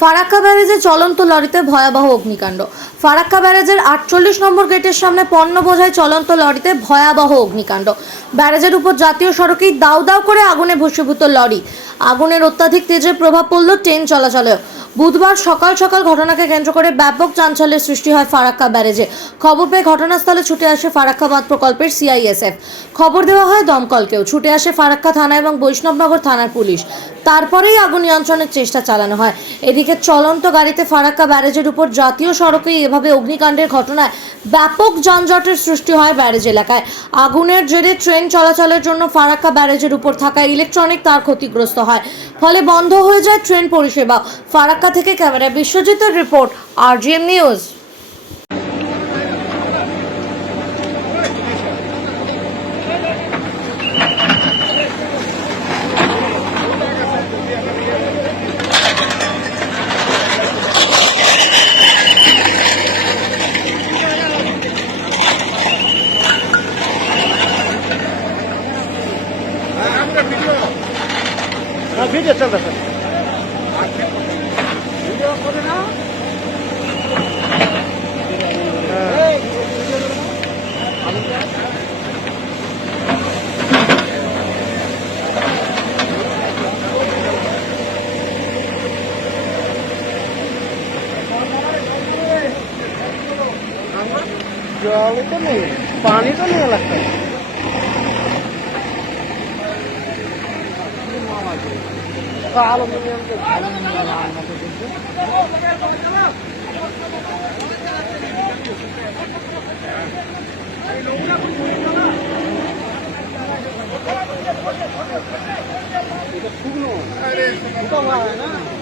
ফারাক্কা ব্যারেজে চলন্ত লরিতে ভয়াবহ অগ্নিকাণ্ড। ফারাক্কা ব্যারেজের আটচল্লিশ নম্বর গেটের সামনে পণ্য বোঝায় চলন্ত লরিতে ভয়াবহ অগ্নিকাণ্ড। ব্যারেজের উপর জাতীয় সড়কেই দাউ দাউ করে আগুনে ভস্মীভূত লরি। আগুনের অত্যাধিক তেজের প্রভাব পড়ল ট্রেন চলাচলেও। বুধবার সকাল সকাল ঘটনাকে কেন্দ্র করে ব্যাপক চাঞ্চল্যের সৃষ্টি হয় ফারাক্কা ব্যারেজে। খবর পেয়ে ঘটনাস্থলে ছুটে আসে ফারাক্কা বাঁধ প্রকল্পের সিআইএসএফ। খবর দেওয়া হয় দমকলকেও। ছুটে আসে ফারাক্কা থানা এবং বৈষ্ণবনগর থানার পুলিশ। তারপরেই আগুন নিয়ন্ত্রণের চেষ্টা চালানো হয়। এদিকে চলন্ত গাড়িতে ফারাক্কা ব্যারেজের উপর জাতীয় সড়কেই এভাবে অগ্নিকাণ্ডের ঘটনায় ব্যাপক যানজটের সৃষ্টি হয় ব্যারেজ এলাকায়। আগুনের জেরে ট্রেন চলাচলের জন্য ফারাক্কা ব্যারেজের উপর থাকা ইলেকট্রনিক তার ক্ষতিগ্রস্ত হয়। ফলে বন্ধ হয়ে যায় ট্রেন পরিষেবা। ফারাক্কা থেকে ক্যামেরা বিশ্বজিতের রিপোর্ট আর নিউজ। वीडियो चल रहा है जल तो नहीं पानी तो नहीं लगता শুকনো শুকনো হয় না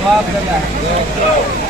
الله